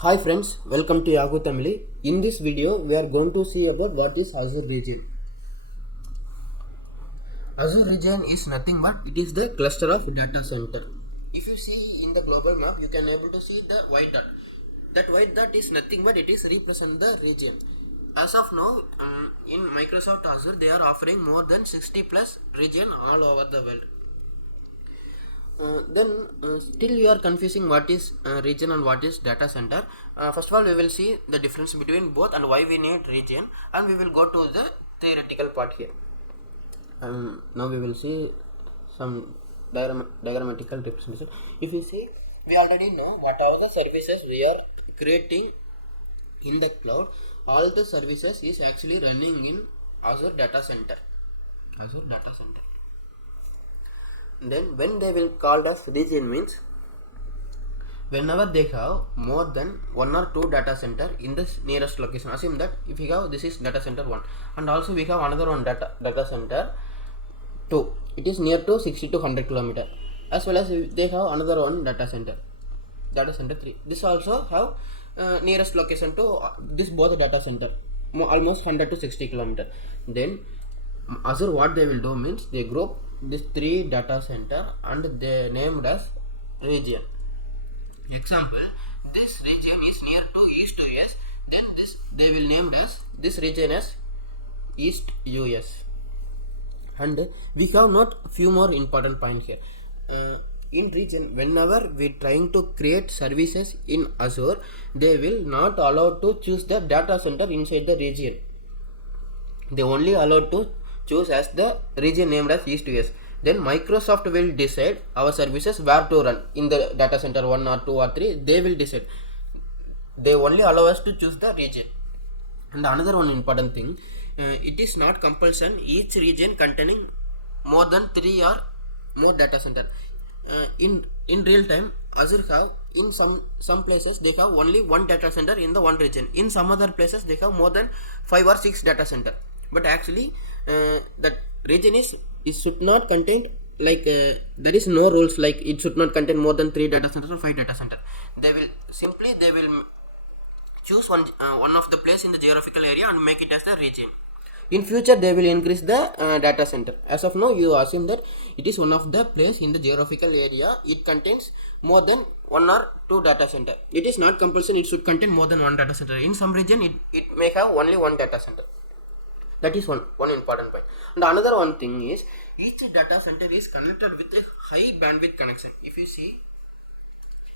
Hi friends, welcome to YaguTamizhi. In this video, we are going to see about what is Azure Region. Azure Region is nothing but it is the cluster of data center. If you see in the global map, you can able to see the white dot. That white dot is nothing but it is represent the region. As of now, in Microsoft Azure, they are offering more than 60 plus region all over the world. Still you are confusing what is region and what is data center. First of all, we will see the difference between both and why we need region, and we will go to the theoretical part here. Now we will see some diagrammatical representation. If you see, we already know what are the services we are creating in the cloud. All the services is actually running in Azure data center. Then when they will called as region means whenever they have more than one or two data center in the nearest location. Assume that if we have this is data center 1 and also we have another one data center 2, it is near to 60 to 100 km, as well as they have another one data center 3. This also have nearest location to this both data center almost 100 to 60 km. Then Azure what they will do means they group this 3 data center and they named as region. Example, this region is near to East US, then this they will named as this region as East US. And we have not few more important points here. In region, whenever we trying to create services in Azure, they will not allow to choose the data center inside the region. They only allowed to choose as the region named as East US. Then Microsoft will decide our services where to run in the data center 1 or 2 or 3. They will decide. They only allow us to choose the region. And another one important thing, it is not compulsion each region containing more than 3 or more data center. In real time, Azure have in some places they have only one data center in the one region. In some other places they have more than 5 or 6 data center. But actually that region is it should not contain like there is no rules like it should not contain more than 3 data centers or 5 data center. They will choose one of the place in the geographical area and make it as the region. In future they will increase the data center. As of now you assume that it is one of the place in the geographical area, it contains more than 1 or 2 data center. It is not compulsory it should contain more than 1 data center. In some region it may have only 1 data center. That is one important point. And another one thing is each data center is connected with a high bandwidth connection. If you see,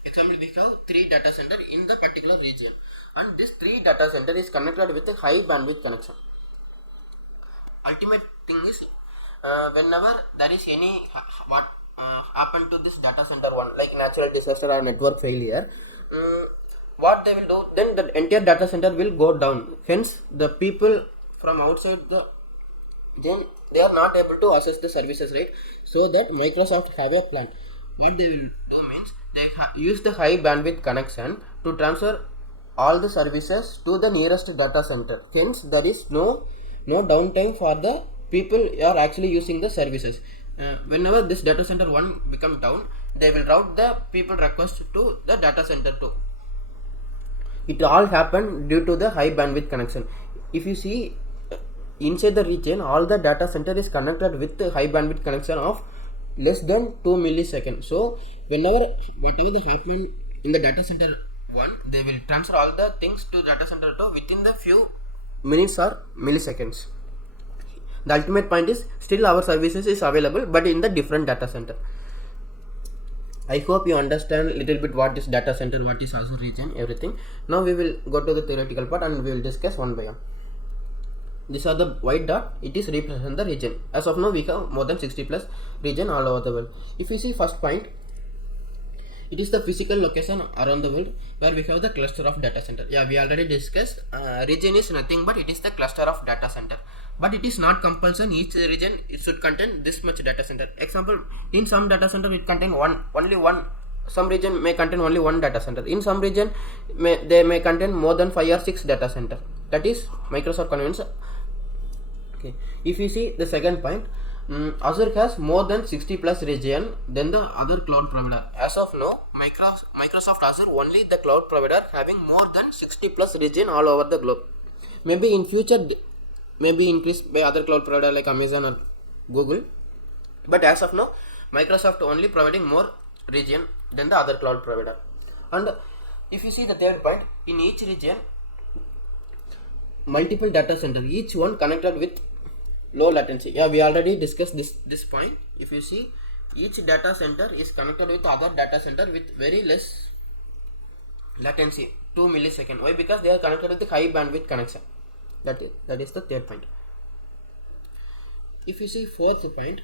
example, we have 3 data center in the particular region, and this 3 data center is connected with a high bandwidth connection. Ultimate thing is whenever there is any what happen to this data center 1 like natural disaster or network failure, what they will do, then the entire data center will go down. Hence the people from outside then they are not able to access the services, right? So that Microsoft have a plan. What they will do means they use the high bandwidth connection to transfer all the services to the nearest data center. Hence there is no downtime for the people are actually using the services. Whenever this data center 1 become down, they will route the people request to the data center 2. It all happened due to the high bandwidth connection. If you see inside the region, all the data center is connected with the high bandwidth connection of less than 2 milliseconds. So whatever that happened in the data center 1, they will transfer all the things to data center 2 within the few minutes or milliseconds. The ultimate point is still our services is available but in the different data center. I hope you understand a little bit what is data center, what is Azure region, everything. Now we will go to the theoretical part and we will discuss one by one. These are the white dot, it is represent the region. As of now we have more than 60 plus region all over the world. If you see first point, it is the physical location around the world where we have the cluster of data center. Yeah, we already discussed region is nothing but it is the cluster of data center. But it is not compulsion each region it should contain this much data center. Example, in some data center it contain only one. Some region may contain only 1 data center. In some region they may contain more than 5 or 6 data center. That is Microsoft convenience. Okay. If you see the second point, Azure has more than 60 plus region than the other cloud provider. As of now, Microsoft Azure only the cloud provider having more than 60 plus region all over the globe. Maybe in future, maybe increased by other cloud provider like Amazon or Google. But as of now, Microsoft only providing more region than the other cloud provider. And if you see the third point, in each region, multiple data center, each one connected with low latency. Yeah, we already discussed this point. If you see, each data center is connected with other data center with very less latency, 2 milliseconds. Why? Because they are connected with the high bandwidth connection. That is the third point. If you see fourth point,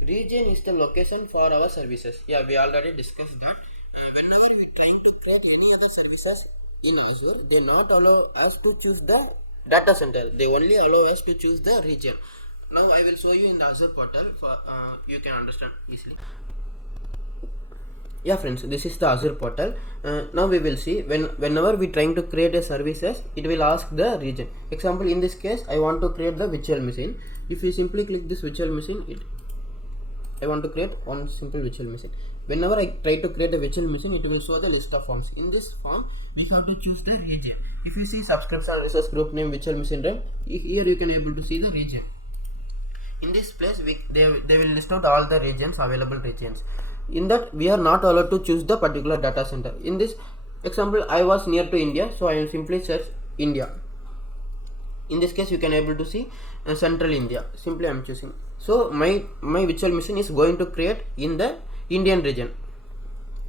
region is the location for our services. Yeah, we already discussed that. Whenever we are trying to create any other services in Azure, they not allow us to choose the data center. They only allow us to choose the region. Now I will show you in the Azure portal for you can understand easily. Yeah friends, this is the Azure portal. Now we will see whenever we trying to create a services, it will ask the region. Example, in this case I want to create the virtual machine. If you simply click this virtual machine, I want to create one simple virtual machine. Whenever I try to create a virtual machine, it will show the list of forms. In this form, we have to choose the region. If you see subscription resource group name virtual machine name, here you can able to see the region. In this place, they will list out all the regions, available regions. In that, we are not allowed to choose the particular data center. In this example, I was near to India, so I will simply search India. In this case, you can able to see Central India. Simply I am choosing. So my virtual machine is going to create in the Indian region,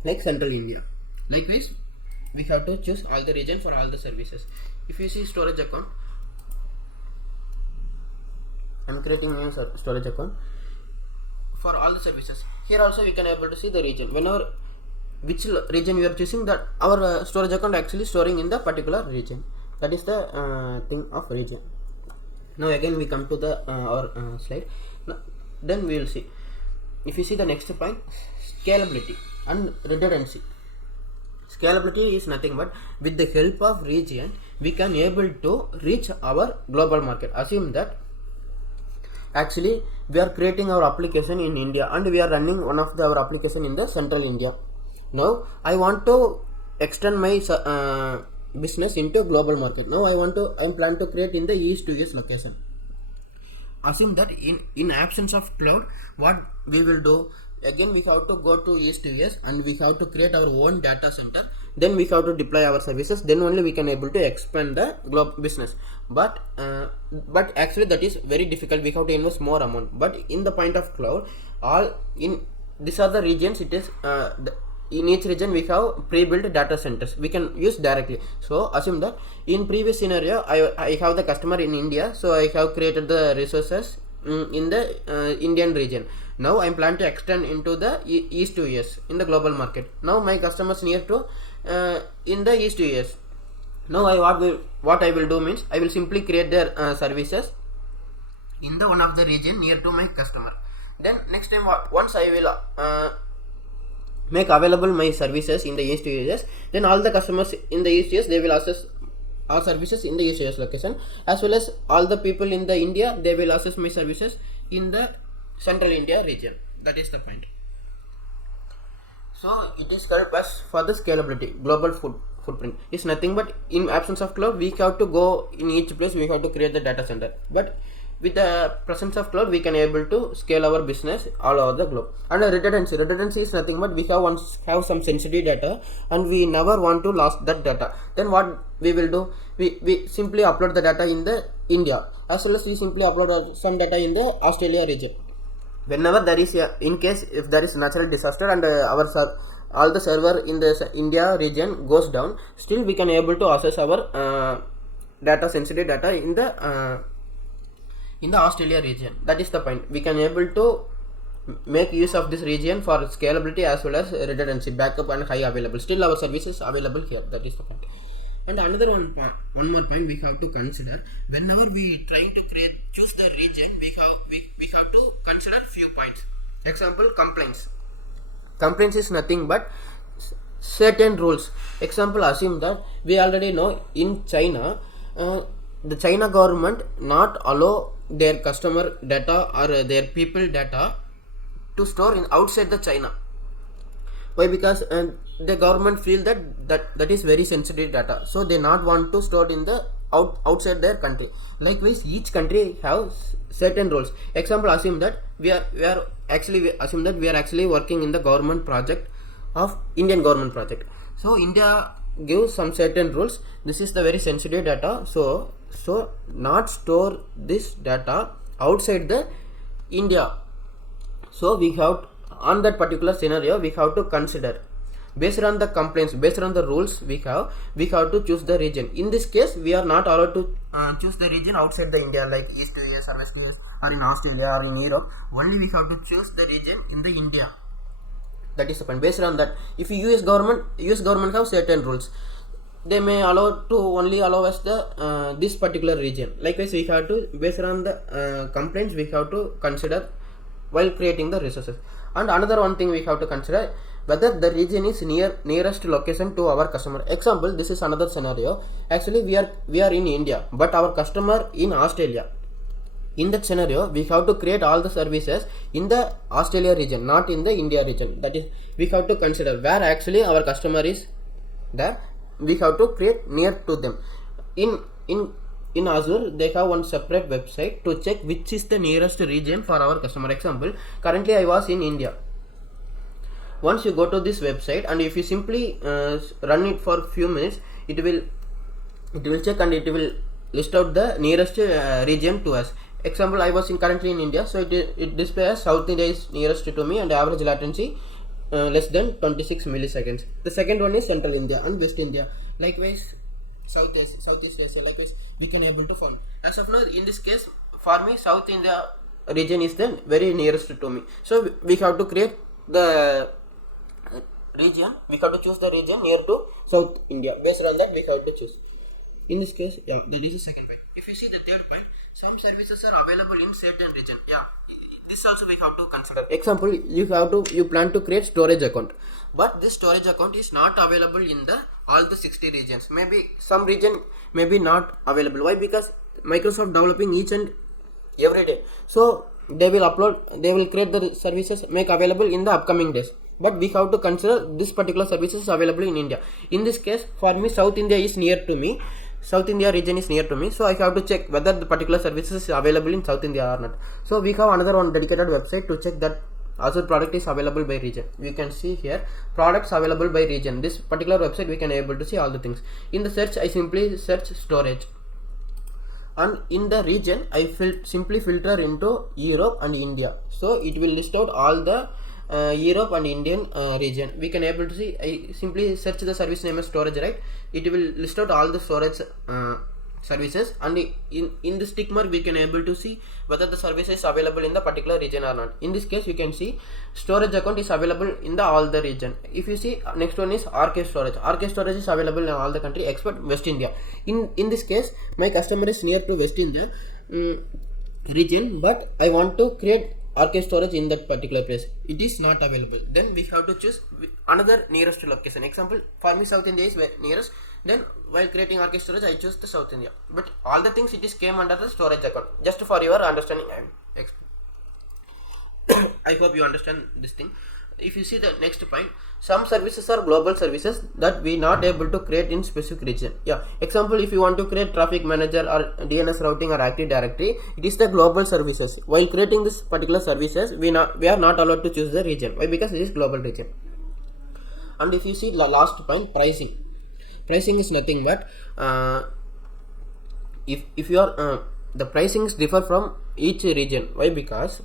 like Central India. Likewise, we have to choose all the region for all the services. If you see storage account, I am creating a storage account for all the services. Here also we can able to see the region. Whenever which region we are choosing, that our storage account actually storing in the particular region. That is the thing of region. Now again we come to the our slide. Now, then we will see. If you see the next point, scalability and redundancy. Scalability is nothing but with the help of region we can able to reach our global market. Assume that actually we are creating our application in India and we are running one of our application in the Central India. Now I want to extend my business into global market. Now I am plan to create in the East US location. Assume that in absence of cloud, what we will do, again we have to go to East US and we have to create our own data center. Then we have to deploy our services. Then only we can able to expand the global business. But actually that is very difficult. We have to invest more amount. But in the point of cloud, all in these are the regions. It is in each region we have pre-built data centers we can use directly. So assume that in previous scenario I have the customer in India, so I have created the resources in the Indian region. Now I am planning to extend into the East US in the global market. Now my customers near to in the East US. Now what I will do means I will simply create their services in the one of the region near to my customer. Then next time once I will make available my services in the East US, then all the customers in the East US they will access our services in the East US location, as well as all the people in the India they will access my services in the Central India region. That is the point. So it is help us for the scalability. Global footprint is nothing but in absence of cloud we have to go in each place, we have to create the data center. But with the presence of cloud we can able to scale our business all over the globe. And redundancy is nothing but we have some sensitive data and we never want to lose that data. Then what we will do, we simply upload the data in the India, as well as we simply upload some data in the Australia region. Whenever there is in case if there is natural disaster and all the server in the India region goes down, still we can able to access our data sensitive data in the Australia region. That is the point. We can able to make use of this region for scalability as well as redundancy, backup and high available. Still our services available here. That is the point. And another one more point we have to consider, whenever we trying to choose the region, we have to consider few points. Example, complaints. Complaints is nothing but certain rules. Example, assume that we already know in China, the China government not allow their customer data or their people data to store in outside the China. Why? Because the government feel that is very sensitive data, so they not want to store in the outside their country. Likewise, each country have certain roles. Example, assume that we are actually working in the government project of Indian government project. So India gives some certain rules. This is the very sensitive data, so not store this data outside the India. So we have, on that particular scenario, we have to consider, based on the complaints, based on the rules we have to choose the region. In this case, we are not allowed to choose the region outside the India, like East US or West US or in Australia or in Europe. Only we have to choose the region in the India. That is the point. Based on that, if US government have certain rules, they may only allow us the this particular region. Likewise, we have to, based on the complaints, we have to consider while creating the resources. And another one thing we have to consider, whether the region is nearest location to our customer. Example, this is another scenario. Actually, we are in India, but our customer in Australia. In that scenario, we have to create all the services in the Australia region, not in the India region. That is, we have to consider where actually our customer is there. We have to create near to them. In Azure, they have one separate website to check which is the nearest region for our customer. Example, currently I was in India. Once you go to this website, and if you simply run it for few minutes, it will check and it will list out the nearest region to us. Example, I was currently in India, so it displays South India is nearest to me and average latency less than 26 milliseconds. The second one is Central India and West India. Likewise, Southeast Asia. Likewise, we can able to find. As of now, in this case, for me, South India region is the very nearest to me. So we have to create the region. We have to choose the region near to South India. Based on that, we have to choose. In this case, yeah, that is the second point. If you see the third point, some services are available in certain region. Yeah, this also we have to consider. Example, you plan to create storage account, but this storage account is not available in all the 60 regions. Maybe some region may be not available. Why? Because Microsoft developing each and every day, so they will create the services, make available in the upcoming days. But we have to consider this particular services is available in India. In this case, for me, South India is near to me. South India region is near to me, so I have to check whether the particular services is available in South India or not. So we have another one dedicated website to check that Azure product is available by region. We can see here products available by region. This particular website we can able to see all the things. In the search, I simply search storage, and in the region I simply filter into Europe and India. So it will list out all the Europe and Indian region. We can able to see, I simply search the service name as storage, right? It will list out all the storage services, and in this tick mark we can able to see whether the service is available in the particular region or not. In this case, we can see storage account is available in all the region. If you see, next one is RK storage. RK storage is available in all the country except West India. In this case, my customer is near to West India region, but I want to create RK storage in that particular place. It is not available. Then we have to choose another nearest location. Example, for me South India is nearest. Then while creating RK storage, I choose the South India. But all the things it is came under the storage account. Just for your understanding, I hope you understand this thing. If you see the next point, some services are global services that we not able to create in specific region. Yeah, example, if you want to create traffic manager or DNS routing or Active Directory, it is the global services. While creating this particular services, we are not allowed to choose the region. Why? Because it is global region. And if you see the last point, pricing. Pricing is nothing but if you are the pricings differ from each region. Why? Because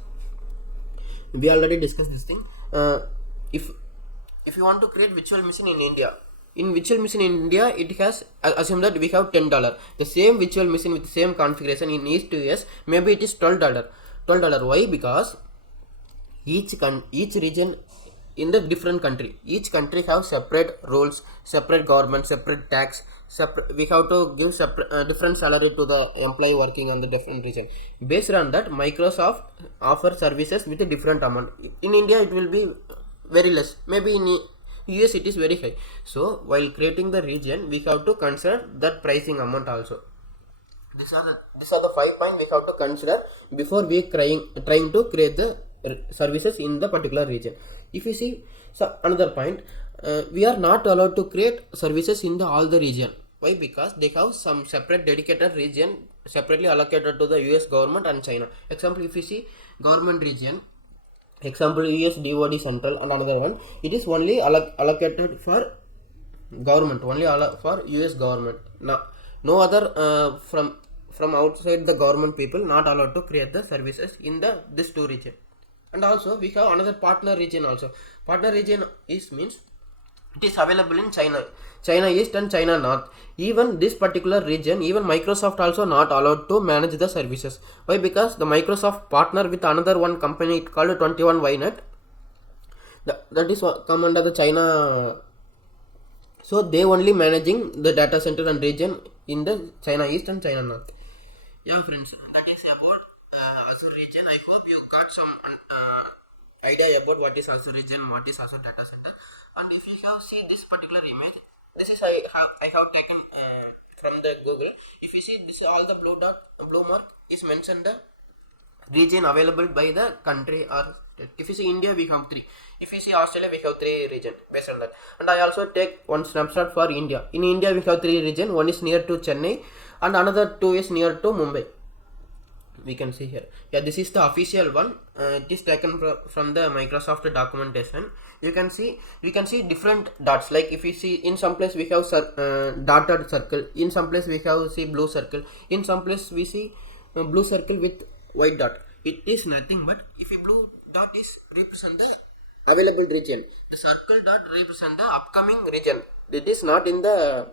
we already discussed this thing. If you want to create virtual machine in India, it has, assume that we have $10. The same virtual machine with the same configuration in East US, maybe it is $12. Why? Because each region in the different country, each country have separate rules, separate government, separate tax, we have to give different salary to the employee working on the different region. Based on that, Microsoft offers services with a different amount. In India, it will be very less. Maybe in US, it is very high. So while creating the region, we have to consider that pricing amount also. These are the 5 points we have to consider before we trying to create the services in the particular region. If you see, so another point, we are not allowed to create services in the all the region. Why? Because they have some separate dedicated region separately allocated to the US government and China. Example, if you see government region, example US DOD central, and another one, it is only allocated for government, only for US government. No other from outside the government people not allowed to create the services in the this two region. And also we have another partner region also. Partner region is means it is available in China East and China North. Even this particular region, even Microsoft also not allowed to manage the services. Why? Because the Microsoft partner with another one company called 21ynet. That is come under the China. So they only managing the data center and region in the China East and China North. Yeah, friends, that is about Azure region. I hope you got some idea about what is Azure region, what is Azure data center. And if you have seen this particular image, this is I have taken from the Google. If you see, this is all the blue mark is mentioned the region available by the country or state. If you see India, we have 3. If you see Australia, we have 3 region based on that. And I also take one snapshot for India. In India, we have 3 region. One is near to Chennai and another 2 is near to Mumbai. We can see here. Yeah, this is the official one. It is taken from the Microsoft documentation. We can see different dots. Like if you see, in some place we have dotted circle. In some place we have see blue circle. In some place we see blue circle with white dot. It is nothing but if a blue dot is represent the available region, the circle dot represent the upcoming region. It is not in the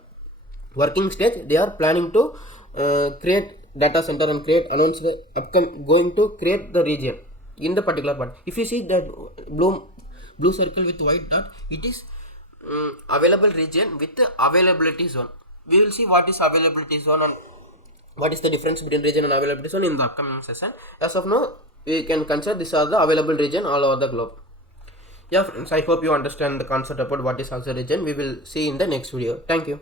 working stage. They are planning to create data center and announce the going to create the region in the particular part. If you see that blue circle with white dot, it is available region with the availability zone. We will see what is availability zone and what is the difference between region and availability zone in the upcoming session. As of now, we can consider these are the available region all over the globe. Yeah, friends, I hope you understand the concept about what is Azure region. We will see in the next video. Thank you.